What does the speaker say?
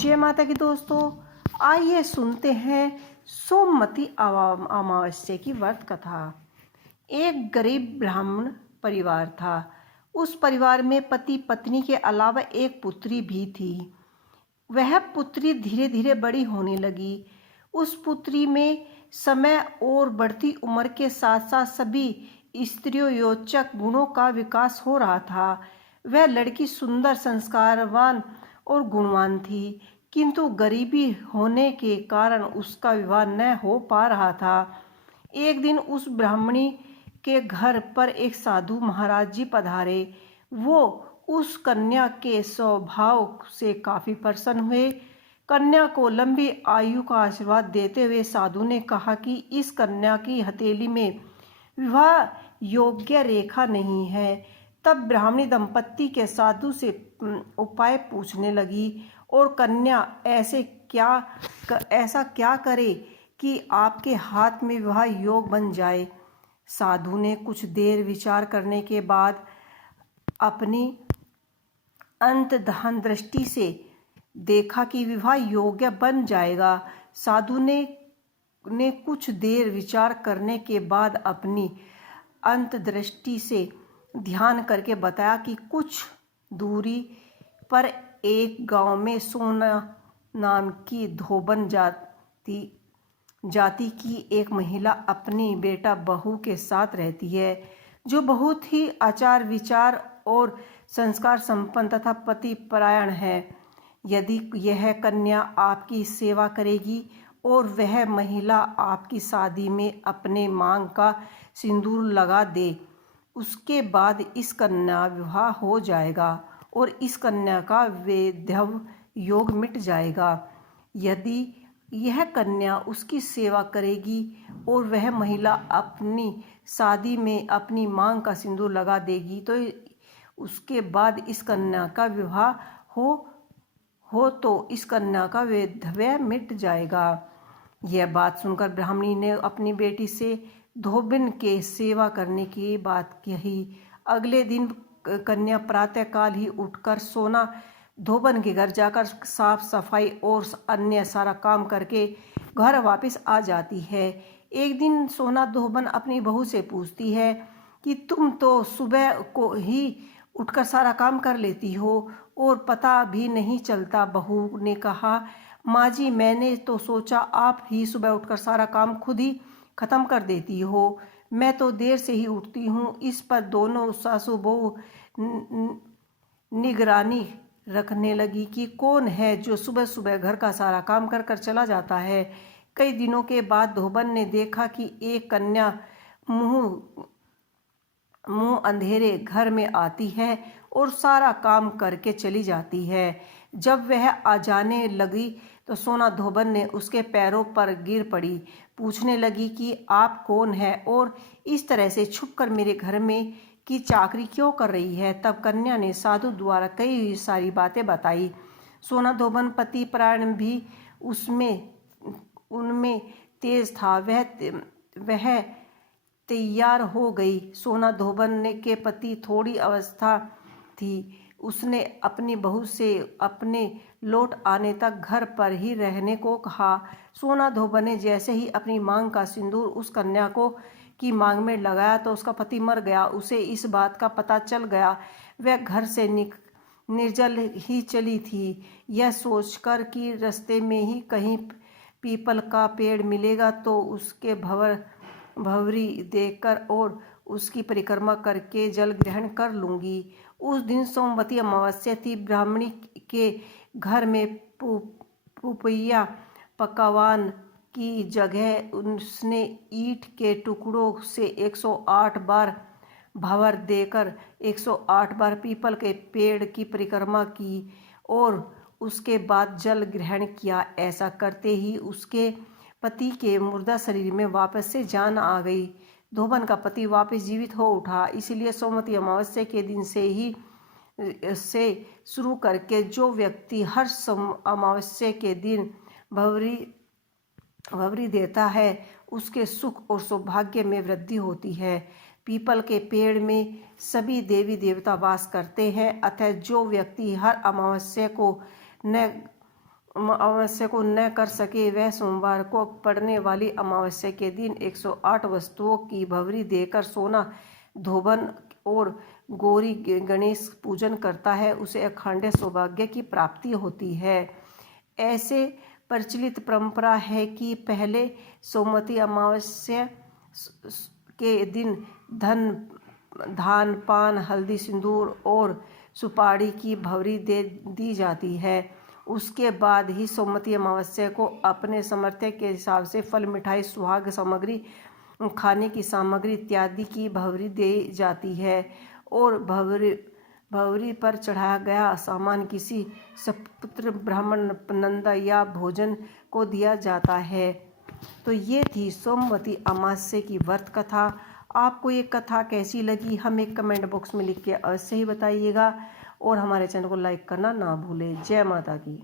जय माता की दोस्तों, आइए सुनते हैं सोमवती अमावस्या की व्रत कथा। एक गरीब ब्राह्मण परिवार था। उस परिवार में पति पत्नी के अलावा एक पुत्री भी थी। वह पुत्री धीरे धीरे बड़ी होने लगी। उस पुत्री में समय और बढ़ती उम्र के साथ साथ सभी स्त्रियोच्चक गुणों का विकास हो रहा था। वह लड़की सुंदर, संस्कारवान और गुणवान थी, किंतु गरीबी होने के कारण उसका विवाह न हो पा रहा था। एक दिन उस ब्राह्मणी के घर पर एक साधु महाराज जी पधारे। वो उस कन्या के स्वभाव से काफी प्रसन्न हुए। कन्या को लंबी आयु का आशीर्वाद देते हुए साधु ने कहा कि इस कन्या की हथेली में विवाह योग्य रेखा नहीं है। तब ब्राह्मणी दंपत्ति के साधु से उपाय पूछने लगी और कन्या ऐसा क्या करे कि आपके हाथ में विवाह योग बन जाए। साधु ने कुछ देर विचार करने के बाद अपनी अंतर्दृष्टि दृष्टि से देखा कि विवाह योग्य बन जाएगा। साधु ने कुछ देर विचार करने के बाद अपनी अंतर्दृष्टि से ध्यान करके बताया कि कुछ दूरी पर एक गांव में सोना नाम की धोबन जाति की एक महिला अपनी बेटा बहू के साथ रहती है, जो बहुत ही आचार विचार और संस्कार संपन्न तथा पति परायण है। यदि यह कन्या आपकी सेवा करेगी और वह महिला आपकी शादी में अपने मांग का सिंदूर लगा दे, उसके बाद इस कन्या विवाह हो जाएगा और इस कन्या का वैधव्य योग मिट जाएगा। यदि यह कन्या उसकी सेवा करेगी और वह महिला अपनी शादी में अपनी मांग का सिंदूर लगा देगी तो उसके बाद इस कन्या का विवाह हो तो इस कन्या का वैधव्य मिट जाएगा। यह बात सुनकर ब्राह्मणी ने अपनी बेटी से धोबिन के सेवा करने की बात कही। अगले दिन कन्या प्रातःकाल ही उठकर सोना धोबन के घर जाकर साफ सफाई और अन्य सारा काम करके घर वापस आ जाती है। एक दिन सोना धोबन अपनी बहू से पूछती है कि तुम तो सुबह को ही उठकर सारा काम कर लेती हो और पता भी नहीं चलता। बहू ने कहा, माँ जी, मैंने तो सोचा आप ही सुबह उठकर सारा काम खुद ही खत्म कर देती हो। मैं तो देर से ही उठती हूँ। इस पर दोनों सासू बहू निगरानी रखने लगी कि कौन है जो सुबह सुबह घर का सारा काम कर कर चला जाता है। कई दिनों के बाद धोबन ने देखा कि एक कन्या मुंह अंधेरे घर में आती है और सारा काम करके चली जाती है। जब वह आ जाने लगी तो सोना धोबन ने उसके पैरों पर गिर पड़ी। पूछने लगी कि आप कौन है और इस तरह से छुपकर मेरे घर में की चाकरी क्यों कर रही है। तब कन्या ने साधु द्वारा कई सारी बातें बताई। सोना धोबन पति परायण भी उनमें तेज था। वह तैयार हो गई। सोना धोबन के पति थोड़ी अवस्था थी। उसने अपनी बहू से अपने लौट आने तक घर पर ही रहने को कहा। सोना धोबन ने जैसे ही अपनी मांग का सिंदूर उस कन्या की मांग में लगाया तो उसका पति मर गया। उसे इस बात का पता चल गया। वह घर से निर्जल ही चली थी, यह सोचकर कि रास्ते में ही कहीं पीपल का पेड़ मिलेगा तो उसके भंवरी देकर और उसकी परिक्रमा करके जल ग्रहण कर लूँगी। उस दिन सोमवती अमावस्या थी। ब्राह्मणी के घर में पुपैया पकवान की जगह उसने ईंट के टुकड़ों से 108 बार भंवर देकर 108 बार पीपल के पेड़ की परिक्रमा की और उसके बाद जल ग्रहण किया। ऐसा करते ही उसके पति के मुर्दा शरीर में वापस से जान आ गई। धोबन का पति वापस जीवित हो उठा। इसलिए सोमवती अमावस्या के दिन से शुरू करके जो व्यक्ति हर अमावस्या के दिन भंवरी देता है उसके सुख और सौभाग्य में वृद्धि होती है। पीपल के पेड़ में सभी देवी देवता वास करते हैं, अतः जो व्यक्ति हर अमावस्या को न अमावस्या को न कर सके, वह सोमवार को पड़ने वाली अमावस्या के दिन 108 वस्तुओं की भवरी देकर सोना, धोबन और गौरी गणेश पूजन करता है, उसे अखंड सौभाग्य की प्राप्ति होती है। ऐसे प्रचलित परंपरा है कि पहले सोमवती अमावस्या के दिन धान, पान, हल्दी, सिंदूर और सुपारी की भवरी दे दी जाती है। उसके बाद ही सोमवती अमावस्या को अपने सामर्थ्य के हिसाब से फल, मिठाई, सुहाग सामग्री, खाने की सामग्री इत्यादि की भवरी दी जाती है और भवरी पर चढ़ाया गया सामान किसी सपुत्र, ब्राह्मण, नंदा या भोजन को दिया जाता है। तो ये थी सोमवती अमावस्या की व्रत कथा। आपको ये कथा कैसी लगी हमें कमेंट बॉक्स में लिख के अवश्य ही बताइएगा और हमारे चैनल को लाइक करना ना भूलें। जय माता की।